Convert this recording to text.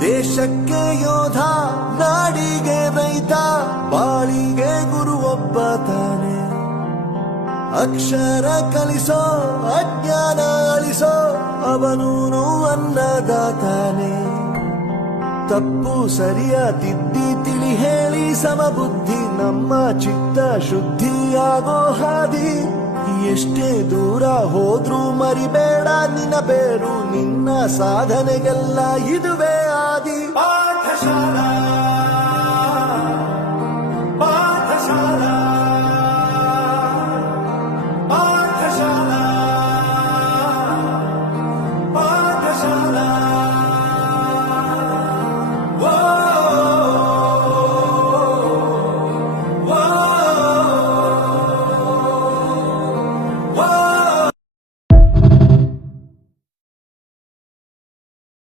ದೇಶಕ್ಕೆ ಯೋಧ, ನಾಡಿಗೆ ರೈತ, ಬಾಳಿಗೆ ಗುರು ಒಬ್ಬ ತಾನೆ. ಅಕ್ಷರ ಕಲಿಸೋ, ಅಜ್ಞಾನ ಅಳಿಸೋ, ಅವನೂನು ಅನ್ನದಾತಾನೆ. ತಪ್ಪು ಸರಿಯ ತಿದ್ದಿ ತಿಳಿ ಹೇಳಿ ಸಮಬುದ್ಧಿ, ನಮ್ಮ ಚಿತ್ತ ಶುದ್ಧಿಯಾಗೋ ಹಾದಿ. ಎಷ್ಟೇ ದೂರ ಹೋದ್ರೂ ಮರಿಬೇಡ ನಿನ್ನ ಬೇರು, ನಿನ್ನ ಸಾಧನೆಗೆಲ್ಲ ಇದುವೇ ಆದಿ. ಪಾಠಶಾಲಾ